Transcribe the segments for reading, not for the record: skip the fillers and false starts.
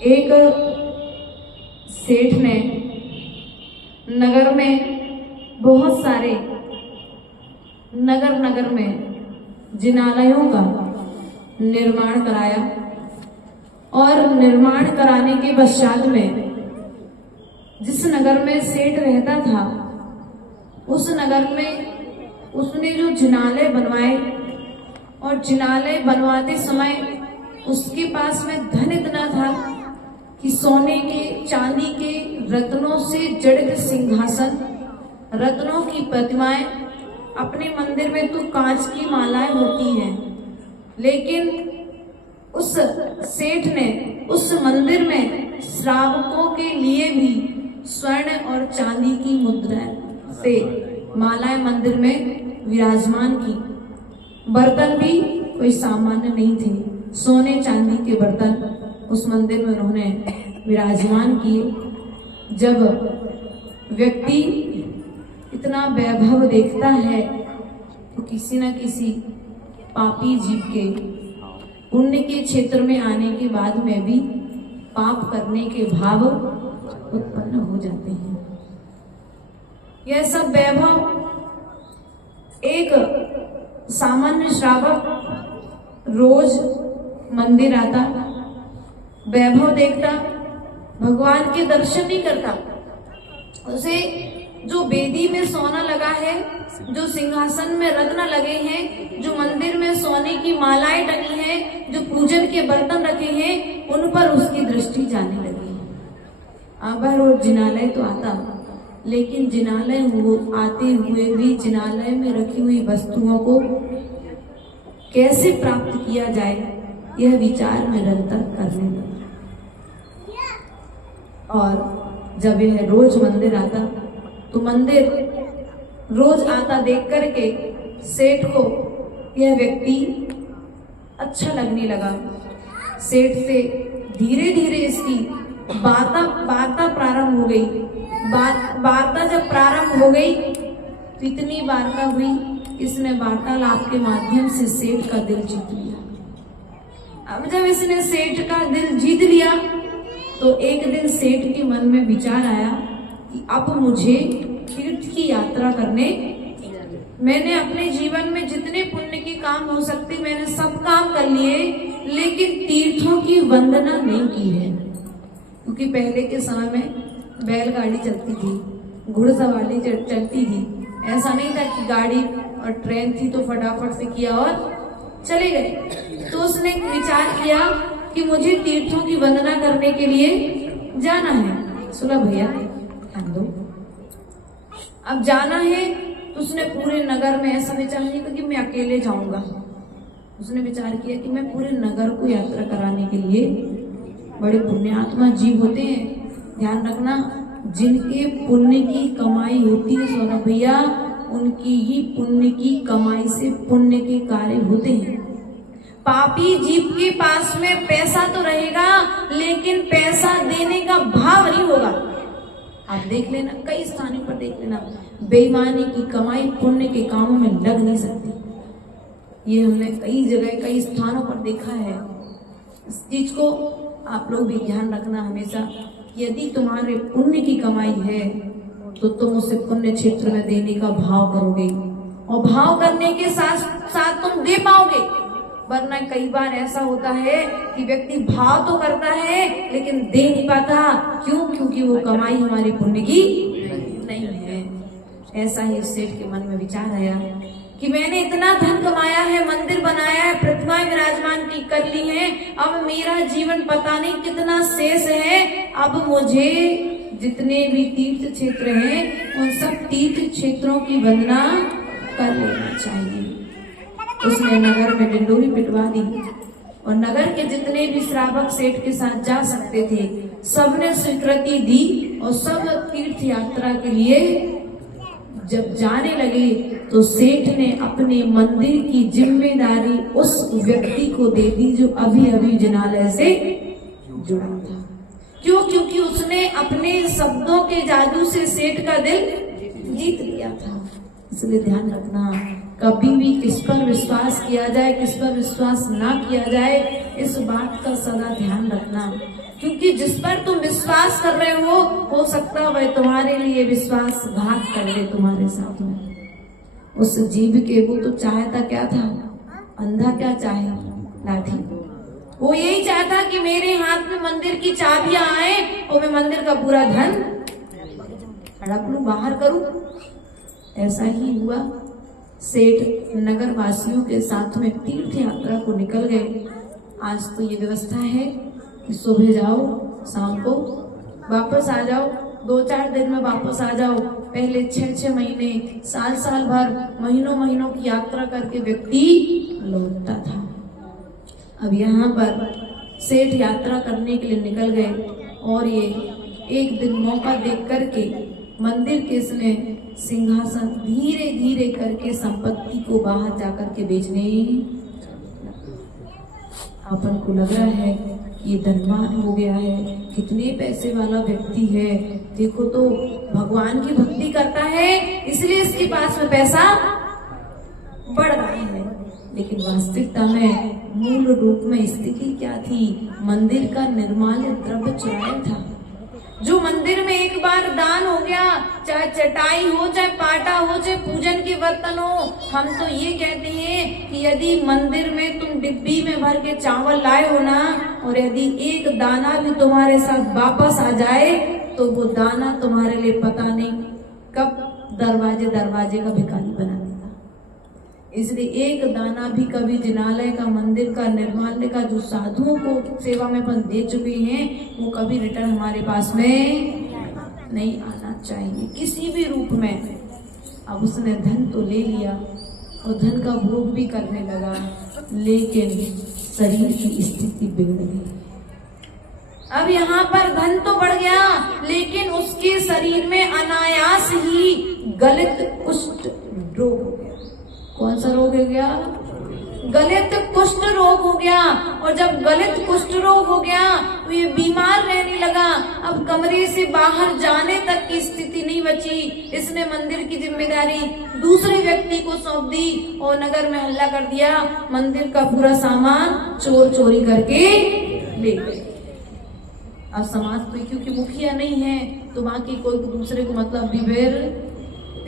एक सेठ ने नगर में बहुत सारे नगर में जिनालयों का निर्माण कराया और निर्माण कराने के पश्चात में जिस नगर में सेठ रहता था उस नगर में उसने जो जिनालय बनवाए और जिनालय बनवाते समय उसके पास में धन इतना था कि सोने के चांदी के रत्नों से जड़ित सिंहासन, रत्नों की प्रतिमाएं, अपने मंदिर में तो कांच की मालाएं होती हैं, लेकिन उस सेठ ने उस मंदिर में श्रावकों के लिए भी स्वर्ण और चांदी की मुद्राएं से मालाएं मंदिर में विराजमान की। बर्तन भी कोई सामान्य नहीं थे, सोने चांदी के बर्तन उस मंदिर में उन्होंने विराजमान किए। जब व्यक्ति इतना वैभव देखता है तो किसी न किसी पापी जीव के पुण्य के क्षेत्र में आने के बाद में भी पाप करने के भाव उत्पन्न हो जाते हैं। यह सब वैभव एक सामान्य श्रावक रोज मंदिर आता, वैभव देखता, भगवान के दर्शन नहीं करता, उसे जो वेदी में सोना लगा है, जो सिंहासन में रत्न लगे हैं, जो मंदिर में सोने की मालाएं टंगी हैं, जो पूजन के बर्तन रखे हैं, उन पर उसकी दृष्टि जाने लगी। आभर और जिनालय तो आता, लेकिन जिनालय आते हुए भी जिनालय में रखी हुई वस्तुओं को कैसे प्राप्त किया जाए यह विचार निरंतर करने लगा। और जब यह रोज मंदिर आता तो मंदिर रोज आता देख करके सेठ को यह व्यक्ति अच्छा लगने लगा। सेठ से धीरे धीरे इसकी वार्ता प्रारंभ हो गई। वार्ता जब प्रारंभ हो गई तो इतनी वार्ता हुई, इसने वार्तालाप के माध्यम से सेठ का दिल जीत लिया। अब जब इसने सेठ का दिल जीत लिया तो एक दिन सेठ के मन में विचार आया कि अब मुझे तीर्थ की यात्रा करने, मैंने अपने जीवन में जितने पुण्य के काम हो सकते मैंने सब काम कर लिए, लेकिन तीर्थों की वंदना नहीं की है। क्योंकि पहले के समय में बैलगाड़ी चलती थी, घुड़सवारी चलती थी, ऐसा नहीं था कि गाड़ी और ट्रेन थी तो फटाफट से किया और चले गए। तो उसने विचार किया कि मुझे तीर्थों की वंदना करने के लिए जाना है। सुना भैया, ध्यान दो, अब जाना है तो उसने पूरे नगर में ऐसा विचार नहीं किया कि मैं अकेले जाऊंगा। उसने विचार किया कि मैं पूरे नगर को यात्रा कराने के लिए, बड़े पुण्यात्मा जीव होते हैं, ध्यान रखना, जिनके पुण्य की कमाई होती है सोना भैया, उनकी ही पुण्य की कमाई से पुण्य के कार्य होते हैं। पापी जीव के पास में पैसा तो रहेगा, लेकिन पैसा देने का भाव नहीं होगा। आप देख लेना, कई स्थानों पर देख लेना, बेईमानी की कमाई पुण्य के कामों में लग नहीं सकती। ये हमने कई जगह कई स्थानों पर देखा है। इस चीज को आप लोग भी ध्यान रखना हमेशा। यदि तुम्हारे पुण्य की कमाई है तो तुम उसे पुण्य क्षेत्र में देने का भाव करोगे, और भाव करने के साथ साथ तुम दे पाओगे। वरना कई बार ऐसा होता है कि व्यक्ति भाव तो करता है लेकिन दे नहीं पाता। क्यों? क्योंकि वो कमाई हमारे पुण्य की नहीं है। ऐसा ही उस सेठ के मन में विचार आया कि मैंने इतना धन कमाया है, मंदिर बनाया है, प्रतिमाएं विराजमान की कर ली हैं, अब मेरा जीवन पता नहीं कितना शेष है। अब मुझे जितने भी तीर्थ क्षेत्र हैं उन सब तीर्थ क्षेत्रों की वंदना कर लेना चाहिए। उसने नगर में डिंडोरी पिटवा दी और नगर के जितने भी श्रावक सेठ के साथ जा सकते थे सबने स्वीकृति दी, और सब तीर्थ यात्रा के लिए जब जाने लगे तो सेठ ने अपने मंदिर की जिम्मेदारी उस व्यक्ति को दे दी जो अभी अभी जिनालय से जुड़ा था। क्यों? क्योंकि उसने अपने शब्दों के जादू से सेठ का दिल जीत लिया था। इसलिए ध्यान रखना, कभी भी किस पर विश्वास किया जाए, किस पर विश्वास ना किया जाए, इस बात का सदा ध्यान रखना। क्योंकि जिस पर तुम विश्वास कर रहे हो सकता है वह तुम्हारे लिए विश्वासघात कर दे तुम्हारे साथ में। उस जीव के वो तो चाहता क्या था, अंधा क्या चाहे, लाठी। वो यही चाहता कि मेरे हाथ में मंदिर की चाबियां आए और मैं मंदिर का पूरा धन हड़प लूं, बाहर करूं। ऐसा ही हुआ। सेठ नगर वासियों के साथ में तीर्थ यात्रा को निकल गए। आज तो ये व्यवस्था है कि सुबह जाओ, शाम को वापस आ जाओ, 2-4 दिन में वापस आ जाओ। पहले 6-6 महीने, साल भर, महीनों की यात्रा करके व्यक्ति लौटता था। अब यहाँ पर सेठ यात्रा करने के लिए निकल गए और ये एक दिन मौका देख करके मंदिर के इसने सिंहासन धीरे धीरे करके संपत्ति को बाहर जाकर के बेचने। अपन को लग रहा है ये धनवान हो गया है, कितने पैसे वाला व्यक्ति है, देखो तो भगवान की भक्ति करता है इसलिए इसके पास में पैसा बढ़ रहा है। लेकिन वास्तविकता में मूल रूप में स्थिति क्या थी, मंदिर का निर्माल्य द्रव्य चुराया था। जो मंदिर में एक बार दान हो गया, चाहे चटाई हो, चाहे पाटा हो, चाहे पूजन के बर्तन हो, हम तो ये कहते हैं कि यदि मंदिर में तुम डिब्बी में भर के चावल लाए हो ना, और यदि एक दाना भी तुम्हारे साथ वापस आ जाए तो वो दाना तुम्हारे लिए पता नहीं कब दरवाजे का भिखारी बना देगा। इसलिए एक दाना भी कभी जिनालय का, मंदिर का, निर्माल्य का जो साधुओं को सेवा में अपन दे चुके हैं वो कभी रिटर्न हमारे पास में नहीं आना चाहिए किसी भी रूप में। अब उसने धन तो ले लिया और धन का भोग भी करने लगा, लेकिन शरीर की स्थिति बिगड़ गई। अब यहाँ पर धन तो बढ़ गया लेकिन उसके शरीर में अनायास ही गलित कुष्ठ रोग हो गया। कौन सा रोग हो गया? गलित कुष्ठ रोग हो गया। और जब गलित कुष्ठ रोग हो गया तो ये बीमार रहने लगा। अब कमरे से बाहर जाने तक की स्थिति नहीं बची। इसने मंदिर की जिम्मेदारी दूसरे व्यक्ति को सौंप दी और नगर में हल्ला कर दिया, मंदिर का पूरा सामान चोर चोरी करके ले गए। अब समाज तो क्योंकि मुखिया नहीं है तो बाकी कोई दूसरे को मतलब विवेर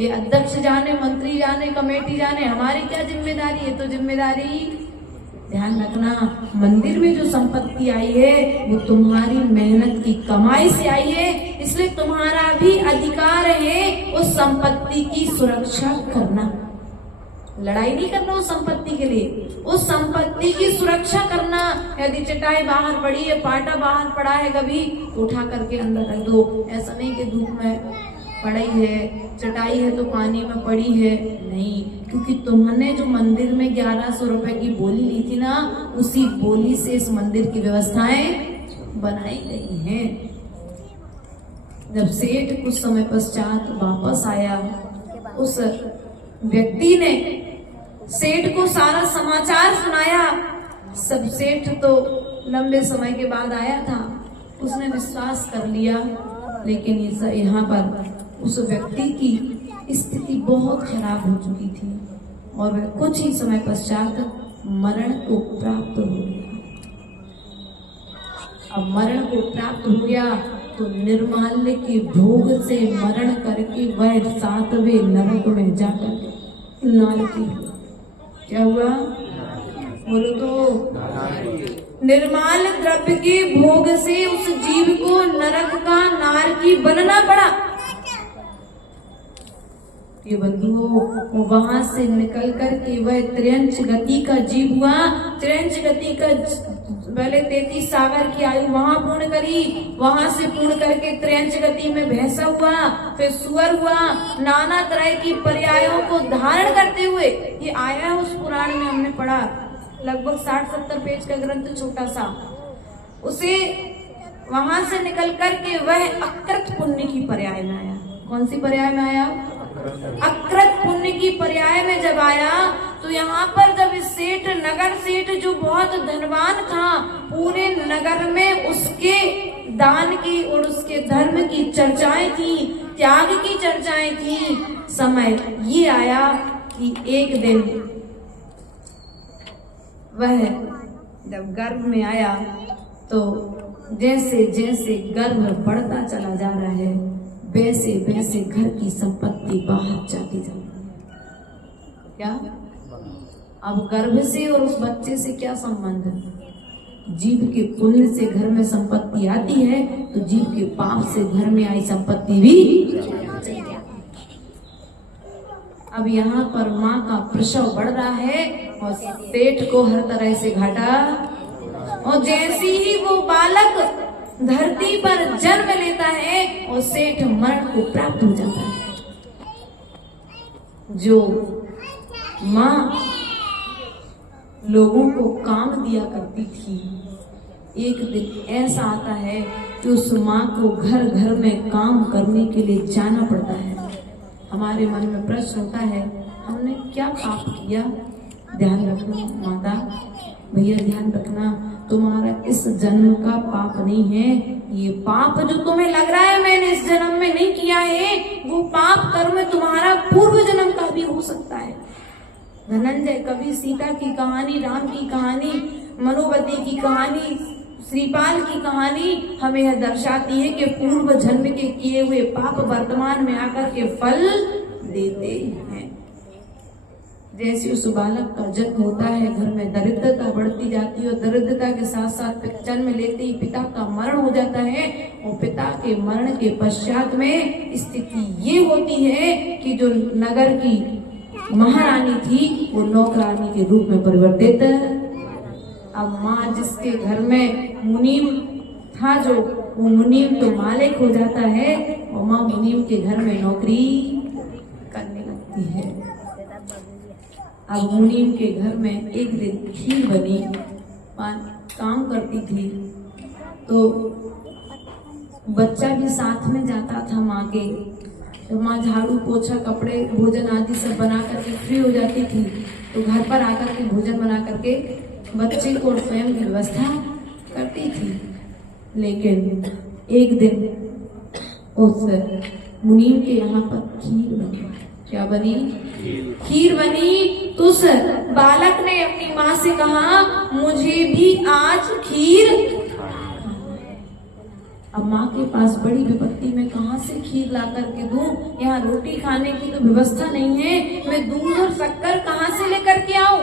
अध्यक्ष जाने, मंत्री जाने, कमेटी जाने, हमारी क्या जिम्मेदारी है। तो जिम्मेदारी ध्यान रखना, मंदिर में जो संपत्ति आई है वो तुम्हारी मेहनत की कमाई से आई है, इसलिए तुम्हारा भी अधिकार है उस संपत्ति की सुरक्षा करना। लड़ाई नहीं करना उस संपत्ति के लिए, उस संपत्ति की सुरक्षा करना। यदि चटाई बाहर पड़ी है, पाटा बाहर पड़ा है कभी, तो उठा करके अंदर रख दो। ऐसा नहीं कि धूप में पड़ी है, चटाई है तो पानी में पड़ी है, नहीं। क्योंकि तुमने जो मंदिर में 1100 रुपए की बोली ली थी ना, उसी बोली से इस मंदिर की व्यवस्थाएं बनाई गई हैं। जब सेठ कुछ समय पश्चात वापस आया, उस व्यक्ति ने सेठ को सारा समाचार सुनाया। सब सेठ तो लंबे समय के बाद आया था, उसने विश्वास कर लिया। लेकिन यहाँ पर उस व्यक्ति की स्थिति बहुत खराब हो चुकी थी और वह कुछ ही समय पश्चात मरण को प्राप्त हो गया। अब मरण को प्राप्त हो गया तो निर्माल्य के भोग से मरण करके वह 7वें नरक में जाकर नारकी। क्या हुआ? बोलो तो। निर्माल द्रव्य के भोग से उस जीव को नरक का नारकी बनना पड़ा। ये बंधुओं, वहां से निकल कर के वह त्र्यंच गति का जीव हुआ। त्र्यंच गति का पहले 33 सागर की आयु वहां पूर्ण करी, वहां से पूर्ण करके त्र्यंच गति में भैंसा हुआ, फिर सुअर हुआ। नाना तरह की पर्यायों को धारण करते हुए ये आया है उस पुराण में, हमने पढ़ा, लगभग 60-70 पेज का ग्रंथ, छोटा सा। उसे वहां से निकल करके वह अकृत पुण्य की पर्याय में आया। कौन सी पर्याय में आया? अकृत पुण्य की पर्याय में जब आया तो यहाँ पर जब सेठ, नगर सेठ जो बहुत धनवान था, पूरे नगर में उसके दान की और उसके धर्म की चर्चाएं थी त्याग की चर्चाएं थी। समय ये आया कि एक दिन वह जब गर्भ में आया तो जैसे जैसे गर्भ बढ़ता चला जा रहा है वैसे वैसे घर की संपत्ति बाहर जाती जा रही है। क्या अब गर्भ से और उस बच्चे से क्या संबंध है? जीव के पुण्य से घर में संपत्ति आती है तो जीव के पाप से घर में आई संपत्ति भी चली जाती है। अब यहाँ पर माँ का प्रसव बढ़ रहा है और सेठ को हर तरह से घाटा, और जैसे ही वो बालक धरती पर जन्म लेता है और सेठ मरण को प्राप्त हो जाता है। जो माँ लोगों को काम दिया करती थी, एक दिन ऐसा आता है कि उस माँ को घर घर में काम करने के लिए जाना पड़ता है। हमारे मन में प्रश्न होता है, हमने क्या पाप किया? ध्यान रखना माता, भैया ध्यान रखना, तुम्हारा इस जन्म का पाप नहीं है। ये पाप जो तुम्हें लग रहा है मैंने इस जन्म में नहीं किया है, वो पाप कर्म तुम्हारा पूर्व जन्म का भी हो सकता है। धनंजय कवि सीता की कहानी, राम की कहानी, मनोवती की कहानी, श्रीपाल की कहानी हमें यह दर्शाती है कि पूर्व जन्म के किए हुए पाप वर्तमान में आकर के फल देते हैं। जैसे उस बालक का जन्म होता है, घर में दरिद्रता बढ़ती जाती है और दरिद्रता के साथ साथ जन्म लेते ही पिता का मरण हो जाता है और पिता के मरण के पश्चात में स्थिति ये होती है कि जो नगर की महारानी थी वो नौकरानी के रूप में परिवर्तित। अब माँ जिसके घर में मुनीम था, जो वो मुनीम तो मालिक हो जाता है और माँ मुनीम के घर में नौकरी करने लगती है। अब मुनीम के घर में एक दिन खीर बनी, काम करती थी तो बच्चा भी साथ में जाता था माँ के। तो माँ झाड़ू पोछा कपड़े भोजन आदि सब बना करके फ्री हो जाती थी तो घर पर आकर के भोजन बना करके बच्चे को स्वयं की व्यवस्था करती थी। लेकिन एक दिन उस मुनीम के यहाँ पर खीर बनी। क्या बनी? खीर बनी। तो उस बालक ने अपनी माँ से कहा मुझे भी आज खीर। अब माँ के पास बड़ी विपत्ति, में कहाँ से खीर ला करके दूं? यहाँ रोटी खाने की तो व्यवस्था नहीं है, मैं दूध और शक्कर कहाँ से लेकर के आऊं?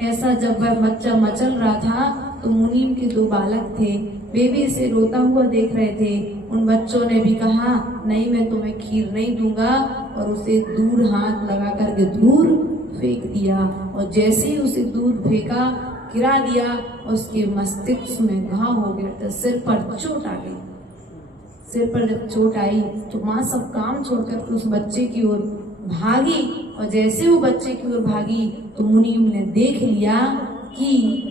ऐसा जब वह बच्चा मचल रहा था तो मुनीम के दो बालक थे, वे भी इसे रोता हुआ देख रहे थे। उन बच्चों ने भी कहा नहीं मैं तुम्हें खीर नहीं दूंगा, और उसे दूर हाथ लगा करके दूर फेंक दिया। और जैसे ही उसे दूर फेंका, गिरा दिया, उसके मस्तिष्क में घाव हो गया तो सिर पर चोट आ गई। सिर पर जब चोट आई तो माँ सब काम छोड़कर उस बच्चे की ओर भागी, और जैसे वो बच्चे की ओर भागी तो मुनीम ने देख लिया कि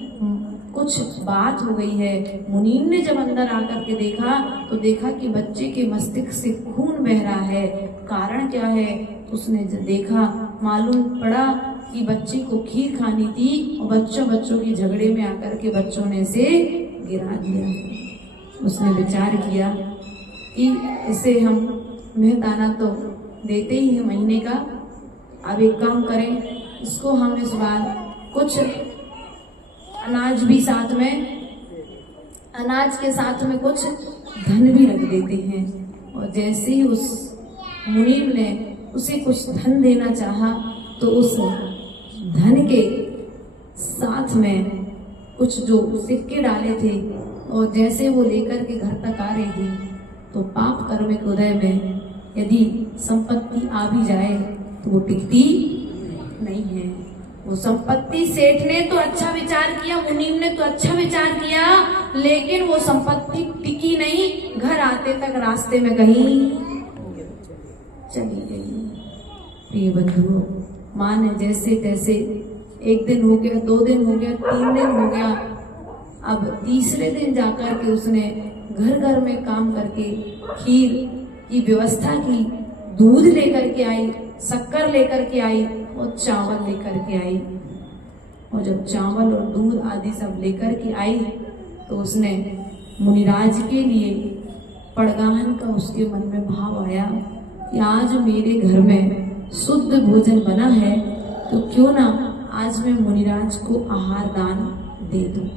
कुछ बात हो गई है। मुनीम ने जब अंदर आकर के देखा तो देखा कि बच्चे के मस्तिष्क से खून बह रहा है। कारण क्या है? उसने देखा, मालूम पड़ा कि बच्चे को खीर खानी थी और बच्चों के झगड़े में आकर के बच्चों ने इसे गिरा दिया। उसने विचार किया कि इसे हम मेहताना तो देते ही है महीने का, अब एक काम करें, इसको हम इस बार कुछ अनाज भी साथ में, अनाज के साथ में कुछ धन भी रख देते हैं। और जैसे ही उस मुनीम ने उसे कुछ धन देना चाहा तो उस धन के साथ में कुछ जो सिक्के डाले थे और जैसे वो लेकर के घर तक आ रही थी तो पाप कर्म के उदय में यदि संपत्ति आ भी जाए तो वो टिकती नहीं है। वो संपत्ति सेठ ने तो अच्छा विचार किया, मुनीम ने तो अच्छा विचार किया, लेकिन वो संपत्ति टिकी नहीं। घर आते तक रास्ते में कहीं चली गई। प्रिय बंधुओं, माँ ने जैसे तैसे, एक दिन हो गया, 2 दिन हो गया, 3 दिन हो गया, अब तीसरे दिन जाकर के उसने घर घर में काम करके खीर की व्यवस्था की, दूध लेकर के आई, शक्कर लेकर के आई और चावल लेकर के आई। और जब चावल और दूध आदि सब लेकर के आई तो उसने मुनिराज के लिए पड़गाहन का उसके मन में भाव आया कि आज मेरे घर में शुद्ध भोजन बना है, तो क्यों ना आज मैं मुनिराज को आहार दान दे दूं।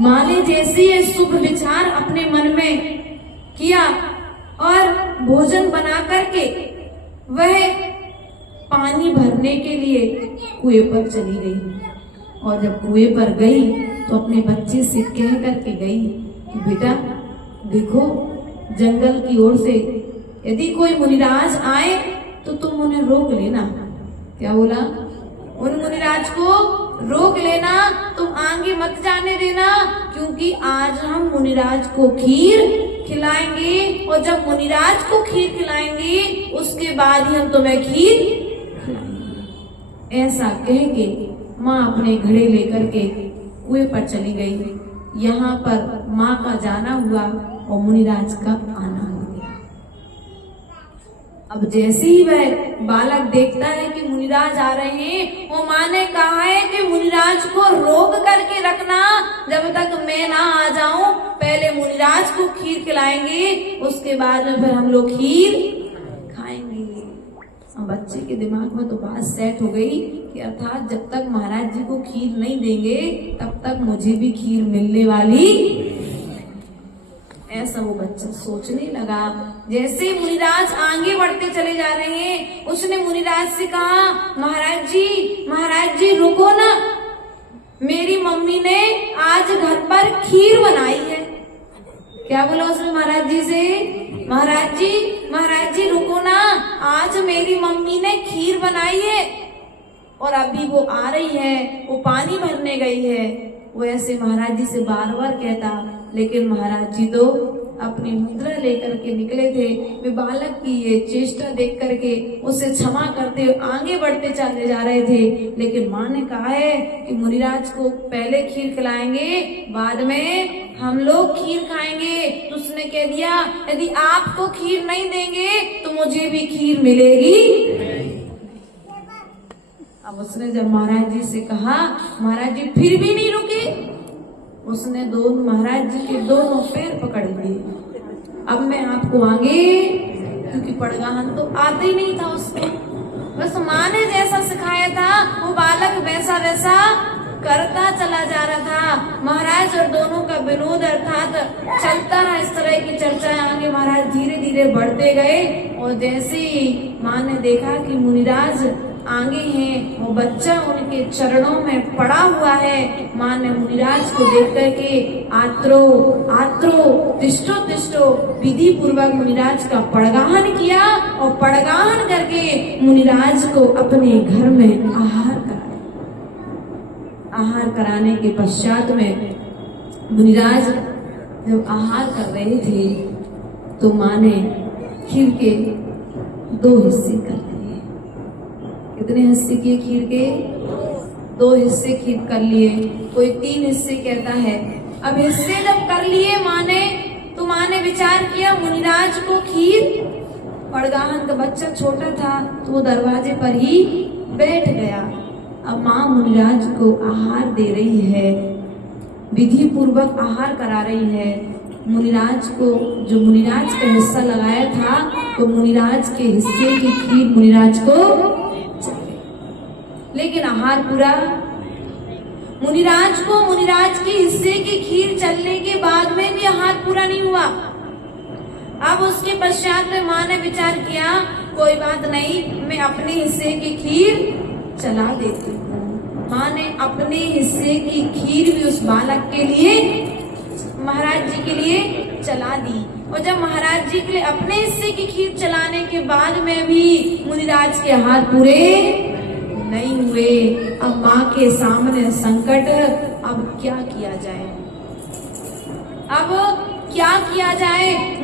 माँ ने जैसे ये शुभ विचार अपने मन में किया और भोजन बना करके वह पानी भरने के लिए कुएं पर चली गई। और जब कुएं पर गई तो अपने बच्चे से कह करके गई कि बेटा देखो, जंगल की ओर से यदि कोई मुनिराज आए तो तुम उन्हें रोक लेना। क्या बोला? उन मुनिराज को रोक लेना, तुम आगे मत जाने देना, क्योंकि आज हम मुनिराज को खीर खिलाएंगे और जब मुनिराज को खीर खिलाएंगे उसके बाद ही हम तुम्हें खीर खिलाएंगे। ऐसा कह के माँ अपने घड़े लेकर के कुएं पर चली गई। यहाँ पर माँ का जाना हुआ और मुनिराज का आना हो गया। अब जैसे ही वह बालक देखता है कि मुनिराज आ रहे हैं, वो माँ ने कहा है कि मुनिराज को रोक करके रखना, जब तक मैं ना आ जाऊं पहले मुनिराज को खीर खिलाएंगे, उसके बाद में फिर हम लोग खीर खाएंगे। बच्चे के दिमाग में तो बात सेट हो गई कि अर्थात जब तक महाराज जी को खीर नहीं देंगे तब तक मुझे भी खीर मिलने वाली, ऐसा वो बच्चा सोचने लगा। जैसे मुनिराज आगे बढ़ते चले जा रहे हैं, उसने मुनिराज से कहा, महाराज जी रुको ना, मेरी मम्मी ने आज घर पर खीर बनाई है। क्या बोला उसने महाराज जी से? महाराज जी रुको ना, आज मेरी मम्मी ने खीर बनाई है और अभी वो आ रही है, वो पानी भरने गई है। वो ऐसे महाराज जी से बार बार कहता, लेकिन महाराज जी तो अपनी मुद्रा लेकर के निकले थे। वे बालक की ये चेष्टा देख करके उसे क्षमा करते आगे बढ़ते चले जा रहे थे, लेकिन माँ ने कहा है कि मुनिराज को पहले खीर खिलाएंगे, बाद में हम लोग खीर खाएंगे। तो उसने कह दिया, यदि आपको खीर नहीं देंगे तो मुझे भी खीर मिलेगी। अब उसने जब महाराज जी से कहा, महाराज जी फिर भी नहीं रुके। उसने महाराज जी के दोनों पैर पकड़ लिए। अब मैं आपको आगे, क्योंकि पड़गाहन तो आते ही नहीं था उसको, बस माँ ने जैसा सिखाया था वो बालक वैसा वैसा करता चला जा रहा था। महाराज और दोनों का विनोद अर्थात चलता रहा। इस तरह की चर्चाएं आगे महाराज धीरे धीरे बढ़ते गए और जैसे ही माँ ने देखा कि मुनिराज आगे हैं, वो बच्चा उनके चरणों में पड़ा हुआ है, माँ ने मुनिराज को देख करके आत्रो तिष्ठो विधि पूर्वक मुनिराज का पड़गाहन किया और पड़गाहन करके मुनिराज को अपने घर में आहार कराने के पश्चात में मुनिराज जब आहार कर रहे थे तो माँ ने खीर के 2 हिस्से कर लिए। कितने हिस्से किए खीर के? 2 हिस्से खीर कर लिए, कोई 3 हिस्से कहता है। अब हिस्से जब कर लिए माँ ने, तो माँ ने विचार किया मुनिराज को खीर, पड़गाहन का बच्चा छोटा था तो वो दरवाजे पर ही बैठ गया। अब माँ मुनिराज को आहार दे रही है, विधि पूर्वक आहार करा रही है। मुनिराज को जो मुनिराज का हिस्सा लगाया था तो मुनिराज के हिस्से की खीर मुनिराज को, लेकिन आहार पूरा मुनिराज को, मुनिराज के हिस्से की खीर चलने के बाद में भी आहार पूरा नहीं हुआ। अब उसके पश्चात में माँ ने विचार किया, कोई बात नहीं, मैं अपने हिस्से की खीर चला देती हूँ। माँ ने अपने हिस्से की खीर भी उस बालक के लिए, महाराज जी के लिए चला दी। और जब महाराज जी के लिए अपने हिस्से की खीर चलाने के बाद में भी मुनिराज के हाथ पूरे नहीं हुए। अब माँ के सामने संकट, अब क्या किया जाए?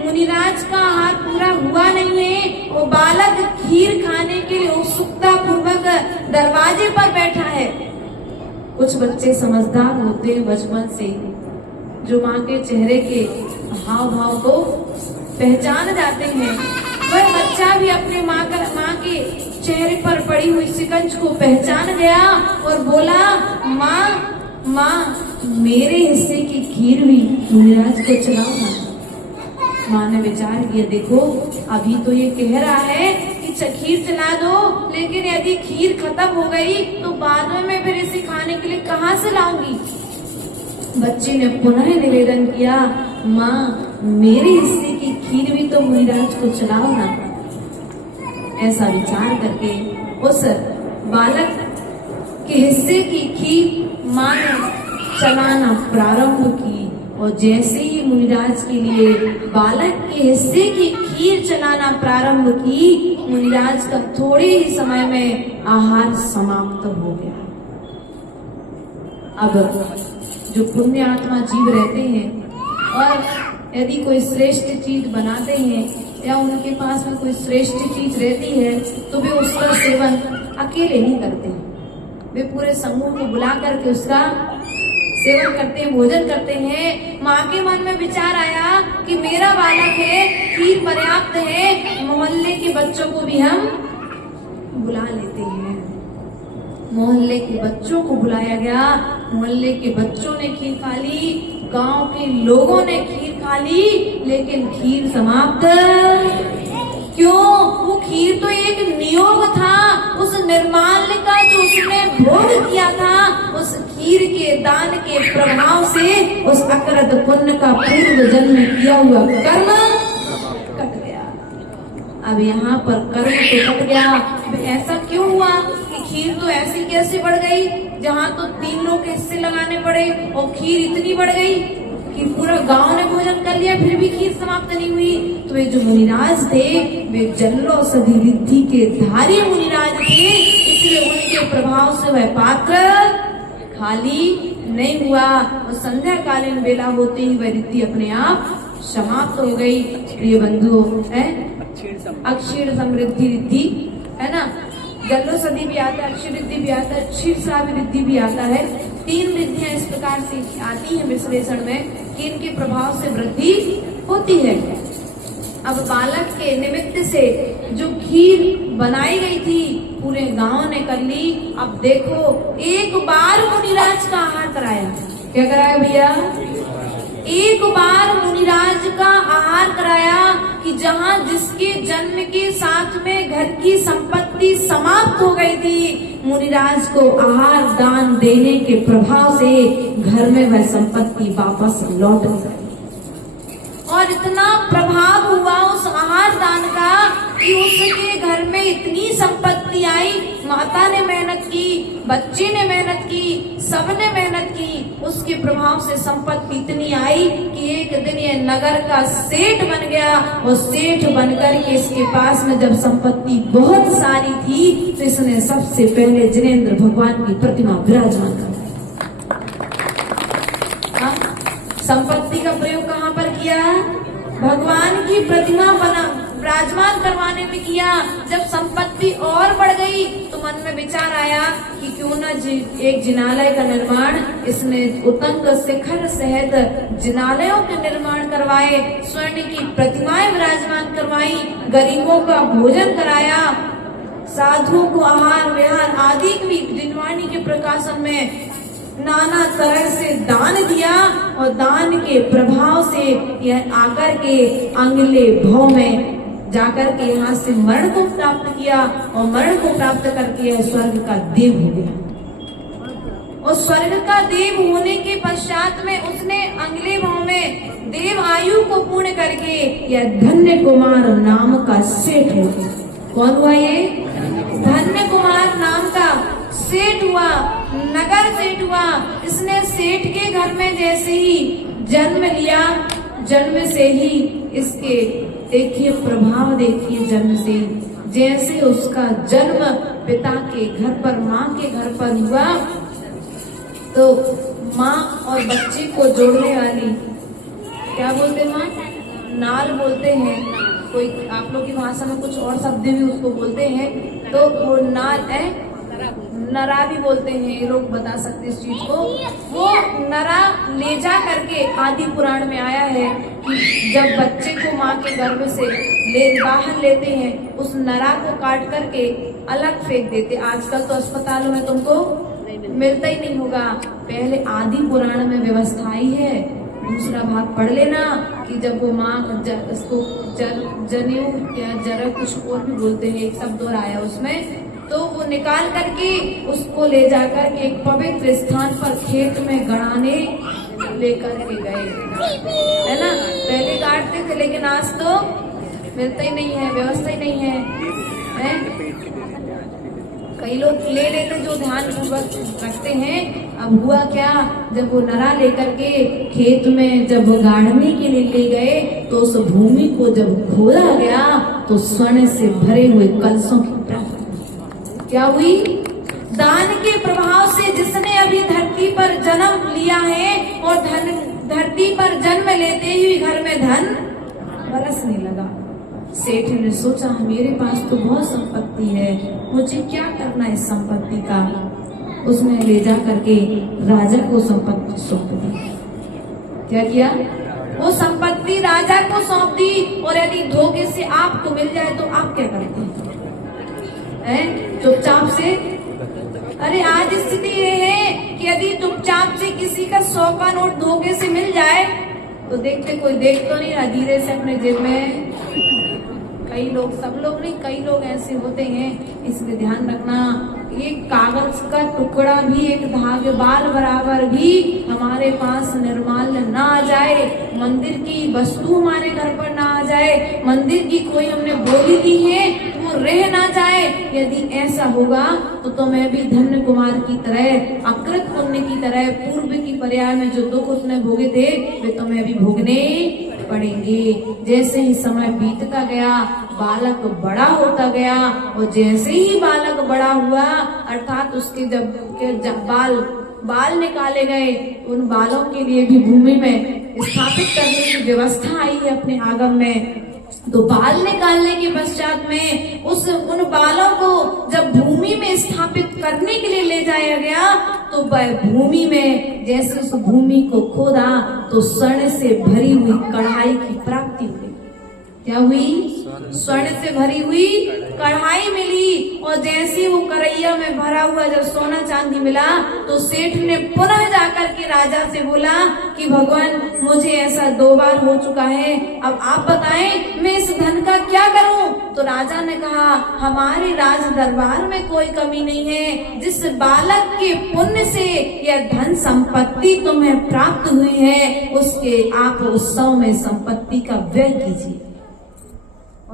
मुनिराज का हाथ पूरा हुआ नहीं है, वो बालक खीर खाने के लिए उत्सुकता पूर्वक दरवाजे पर बैठा है। कुछ बच्चे समझदार होते हैं बचपन से, जो माँ के चेहरे के हाव भाव को पहचान जाते हैं। वह बच्चा भी अपने माँ के चेहरे पर पड़ी हुई शिकंज को पहचान गया और बोला, माँ मेरे हिस्से की खीर भी मुनिराज को चलाओ ना। माँ ने विचार किया, देखो अभी तो ये कह रहा है कि खीर चला दो, लेकिन यदि खीर खत्म हो गई तो बाद में मैं फिर इसे खाने के लिए कहाँ से लाऊंगी। बच्ची ने पुनः निवेदन किया, माँ मेरे हिस्से की खीर भी तो मुनिराज को चलाओ ना। ऐसा विचार करके उस बालक के हिस्से की खीर माँ ने चलाना प्रारंभ की, और जैसे ही मुनिराज के लिए बालक के हिस्से की खीर चलाना प्रारंभ की, मुनिराज का थोड़े ही समय में आहार समाप्त हो गया। अब जो पुण्य आत्मा जीव रहते हैं और यदि कोई श्रेष्ठ चीज बनाते हैं या उनके पास में कोई श्रेष्ठ चीज रहती है तो वे उसका सेवन अकेले नहीं करते, वे पूरे समूह को बुला करके उसका सेवन करते हैं, भोजन करते हैं। माँ के मन में विचार आया कि मेरा बालक है, खीर पर्याप्त है, मोहल्ले के बच्चों को भी हम बुला लेते हैं। मोहल्ले के बच्चों को बुलाया गया, मोहल्ले के बच्चों ने खीर खा ली, गांव के लोगों ने खीर खा ली, लेकिन खीर समाप्त क्यों? वो खीर तो एक नियोग था, उस निर्माल्य का जो उसने भोग किया था, उस खीर के दान के प्रभाव से उस अकृत पुण्य का पूर्व जन्म में किया हुआ कर्म कट गया। अब यहाँ पर कर्म तो कट गया, ऐसा क्यों हुआ कि खीर तो ऐसी कैसे बढ़ गई, जहाँ तो 3 लोग के हिस्से लगाने पड़े और खीर इतनी बढ़ गई कि पूरा गांव ने भोजन कर लिया, फिर भी खीर समाप्त नहीं हुई। तो वे जो मुनिराज थे वे जल्लोषधि रिद्धि के धारी मुनिराज थे, इसलिए उनके प्रभाव से वह पात्र खाली नहीं हुआ और संध्या कालीन बेला होते ही वह रिद्धि अपने आप समाप्त हो गई। प्रिय बंधुओं, अक्षीण समृद्धि रिद्धि है ना, जल्लोषधि भी आता है, अक्षीण रिद्धि भी आता है, क्षीरसार रिद्धि भी आता है। 3 रिद्धियां इस प्रकार से आती हैं विश्लेषण में कि इनके प्रभाव से वृद्धि होती है। अब बालक के निमित्त से जो खीर बनाई गई थी पूरे गांव ने कर ली। अब देखो एक बार मुनिराज का आहार कराया, क्या कराया भैया? एक बार मुनिराज का आहार कराया कि जहां जिसके जन्म के साथ में घर की संपत्ति समाप्त हो गई थी, मुनिराज को आहार दान देने के प्रभाव से घर में वह संपत्ति वापस लौट गई। और इतना प्रभाव हुआ उस आहार दान का कि उसके घर में इतनी संपत्ति आई। माता ने मेहनत की, बच्चे ने मेहनत की, सबने मेहनत की, उसके प्रभाव से संपत्ति इतनी आई कि एक दिन ये नगर का सेठ बन गया। और सेठ बनकर के इसके पास में जब संपत्ति बहुत सारी थी तो इसने सबसे पहले जिनेंद्र भगवान की प्रतिमा विराजमान करवाई। संपत्ति का प्रयोग कहाँ पर किया? भगवान की प्रतिमा बना विराजमान करवाने में किया। जब संपत्ति और बढ़ गई तो मन में विचार आया कि क्यों न एक जिनालय का निर्माण, इसने उतंग शिखर सहित जिनालयों के निर्माण करवाए, स्वर्ण की प्रतिमाएं विराजमान करवाई, गरीबों का भोजन कराया, साधुओं को आहार विहार आदि भी दिनवाणी के प्रकाशन में नाना तरह से दान दिया। और दान के प्रभाव से यह आकर के अगले भव में जाकर के यहाँ से मरण को प्राप्त किया और मरण को प्राप्त करके यह स्वर्ग का देव हो गया। और स्वर्ग का देव होने के पश्चात में उसने अगले भव में देव आयु को पूर्ण करके यह धन्य कुमार नाम का सेठ हो गया। कौन हुआ ये? धन्य कुमार नाम का सेठ हुआ, नगर सेठ हुआ। इसने सेठ के घर में जैसे ही जन्म लिया, जन्म से ही इसके देखिए प्रभाव, देखिए जन्म से जैसे उसका जन्म पिता के घर पर, माँ के घर पर हुआ तो माँ और बच्चे को जोड़ने वाली क्या बोलते माँ? नाल बोलते हैं। कोई आप लोग की भाषा में कुछ और शब्द भी उसको बोलते हैं, तो वो नाल है, नरा भी बोलते हैं, ये लोग बता सकते इस चीज को। वो नरा ले जा करके आदि पुराण में आया है कि जब बच्चे को माँ के गर्भ से बाहर लेते हैं, उस नरा को काट करके अलग फेंक देते। आजकल तो अस्पतालों में तुमको मिलता ही नहीं होगा, पहले आदि पुराण में व्यवस्था आई है। दूसरा भाग पढ़ लेना कि जब वो माँ उसको जनेऊ या जरा कुछ और भी बोलते हैं, एक शब्द और आया उसमें, तो वो निकाल करके उसको ले जाकर के एक पवित्र स्थान पर खेत में गड़ाने लेकर के गए, है ना। पहले काटते थे लेकिन आज तो मिलता ही नहीं है, व्यवस्था ही नहीं है? कई लोग ले लेते जो ध्यान पूर्वक रखते हैं। अब हुआ क्या, जब वो नरा लेकर के खेत में जब गाड़ने के लिए ले गए तो उस भूमि को जब खोदा गया तो स्वर्ण से भरे हुए कलशों की प्राप्ति क्या हुई? दान के प्रभाव से जिसने अभी धरती पर जन्म लिया है और धरती पर जन्म लेते ही घर में धन बरसने लगा। सेठ ने सोचा मेरे पास तो बहुत संपत्ति है, मुझे क्या करना है संपत्ति का। उसने ले जा करके राजा को संपत्ति सौंप दी। क्या किया? वो संपत्ति राजा को सौंप दी। और यदि धोखे से आपको मिल जाए तो आप क्या करते हैं? चुपचाप से। अरे आज स्थिति ये है कि यदि चुपचाप से किसी का 100 का नोट धोखे से मिल जाए तो देखते कोई देख तो नहीं रहा, धीरे से अपने जेब में। कई लोग, सब लोग नहीं, कई लोग ऐसे होते हैं, इसलिए ध्यान रखना। एक कागज का टुकड़ा भी, एक धागे बाल बराबर भी हमारे पास निर्माल्य ना आ जाए, मंदिर की वस्तु हमारे घर पर ना आ जाए, मंदिर की कोई हमने बोली दी है वो रह ना जाए। यदि ऐसा होगा तो तुम्हें भी धन्य कुमार की तरह, अकृत पुण्य की तरह, पूर्व की पर्याय में जो दुख उसने भोगे थे वे तुम्हें भी भोगने पड़ेंगे। जैसे ही समय बीतता गया बालक बड़ा होता गया और जैसे ही बालक बड़ा हुआ अर्थात उसके जब बाल निकाले गए, उन बालों के लिए भी भूमि में स्थापित करने की व्यवस्था आई है अपने आगम में। तो बाल निकालने के पश्चात में उन बालों को जब भूमि में स्थापित करने के लिए ले जाया गया तो भूमि में जैसे उस भूमि को खोदा तो स्वर्ण से भरी हुई कढ़ाई की प्राप्ति हुई। क्या हुई? स्वर्ण से भरी हुई कढ़ाई मिली। और जैसे वो करैया में भरा हुआ जब सोना चांदी मिला तो सेठ ने पुनः जाकर के राजा से बोला कि भगवान मुझे ऐसा 2 बार हो चुका है, अब आप बताएं मैं इस धन का क्या करूं। तो राजा ने कहा हमारे राज दरबार में कोई कमी नहीं है, जिस बालक के पुण्य से यह धन संपत्ति तुम्हें प्राप्त हुई है उसके आप उत्सव में संपत्ति का व्यय कीजिए।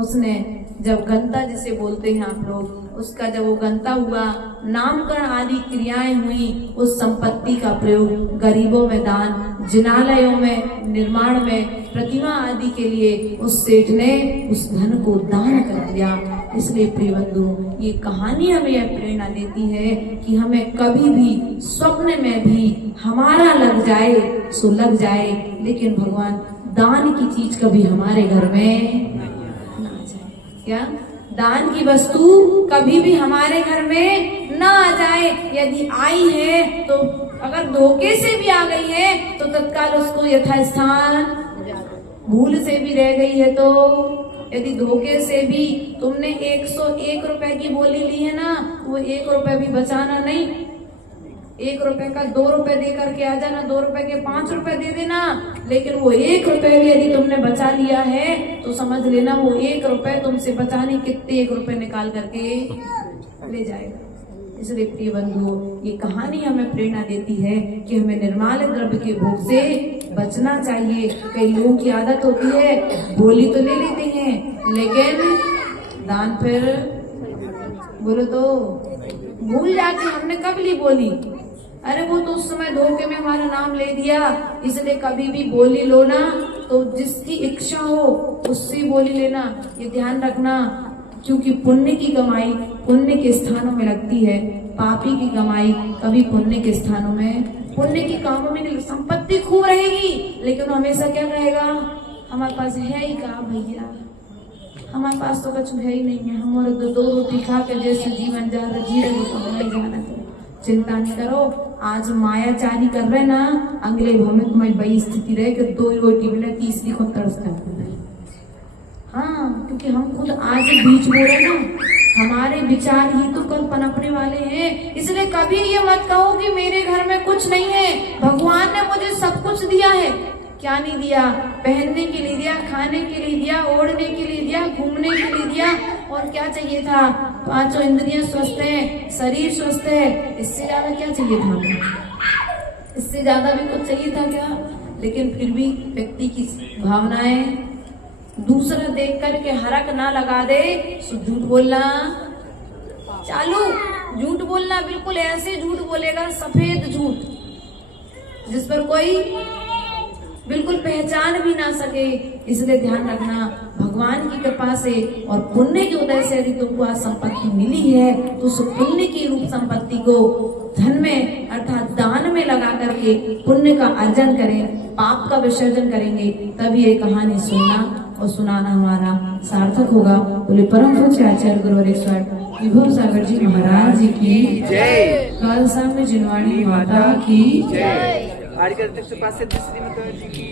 उसने जब गंता जिसे बोलते हैं आप लोग, उसका जब वो गंता हुआ, नामकरण आदि क्रियाएं हुई, उस संपत्ति का प्रयोग गरीबों में दान, जिनालयों में निर्माण में, प्रतिमा आदि के लिए उस सेठ ने उस धन को दान कर दिया। इसलिए प्रिय बंधु, ये कहानी हमें यह प्रेरणा देती है कि हमें कभी भी स्वप्न में भी हमारा लग जाए सो लग जाए, लेकिन भगवान दान की चीज कभी हमारे घर में क्या, दान की वस्तु कभी भी हमारे घर में ना आ जाए। यदि आई है तो अगर धोखे से भी आ गई है तो तत्काल उसको यथास्थान, भूल से भी रह गई है तो, यदि धोखे से भी तुमने 101 रुपए की बोली ली है ना, वो 1 रुपए भी बचाना नहीं। 1 रुपए का 2 रुपए दे करके आ जाना, 2 रुपए के 5 रुपए दे देना, लेकिन वो 1 रुपए भी यदि तुमने बचा लिया है तो समझ लेना वो 1 रुपए तुमसे बचाने कितने 1 रुपए निकाल करके ले जाएगा। इसलिए प्रिय बंधु, ये कहानी हमें प्रेरणा देती है कि हमें निर्माल्य द्रव्य के भोग से बचना चाहिए। कई लोगों की आदत होती है बोली तो ले लेते हैं लेकिन दान फिर बोलो तो भूल जाते, हमने कब ली बोली, अरे वो तो उस समय धोखे में हमारा नाम ले दिया। इसलिए कभी भी बोली लो ना तो जिसकी इच्छा हो उससे बोली लेना, ये ध्यान रखना। क्योंकि पुण्य की कमाई पुण्य के स्थानों में लगती है, पापी की कमाई कभी पुण्य के स्थानों में, पुण्य के कामों में नहीं। संपत्ति खूब रहेगी लेकिन हमेशा क्या रहेगा, हमारे पास है ही कहा भैया, हमारे पास तो कुछ है ही नहीं है, हमारे 2 रोटी खा के जैसे जीवन जा रहा, जी रहे तो नहीं जाना। चिंता नहीं करो, आज मायाचारी कर रहे ना, अगले भाव में तुम्हारी बड़ी स्थिति रहे कि 2 रोटी मिले, तीसरी को तरसता है। हाँ, क्योंकि हम खुद आज बीच बोले ना, हमारे विचार ही तो कल पनपने वाले हैं। इसलिए कभी ये मत कहो कि मेरे घर में कुछ नहीं है, भगवान ने मुझे सब कुछ दिया है। क्या नहीं दिया? पहनने के लिए दिया, खाने के लिए दिया, ओढ़ने के लिए दिया, घूमने के लिए दिया, और क्या चाहिए था? पांचों इंद्रियां स्वस्थ है, शरीर स्वस्थ है, इससे ज्यादा क्या चाहिए था हमें? इससे ज्यादा भी कुछ चाहिए था क्या? लेकिन फिर भी व्यक्ति की भावनाएं, दूसरा देख करके हरक ना लगा दे, तो झूठ बोलना चालू। झूठ बोलना, बिल्कुल ऐसे झूठ बोलेगा, सफेद झूठ, जिस पर कोई बिल्कुल पहचान भी ना सके। इसलिए ध्यान रखना, भगवान की कृपा से और पुण्य के उदय से यदि तुमको आज संपत्ति मिली है, तो उस पुण्य की रूप संपत्ति को धन में अर्थात दान में लगा करके पुण्य का अर्जन करें, पाप का विसर्जन करेंगे, तभी ये कहानी सुनना और सुनाना हमारा सार्थक होगा। बोले परम पूज्य आचार्य गुरुवरेश्वर विभव सागर जी महाराज जी की जय। खालसा में जिनवाणी माता की जय।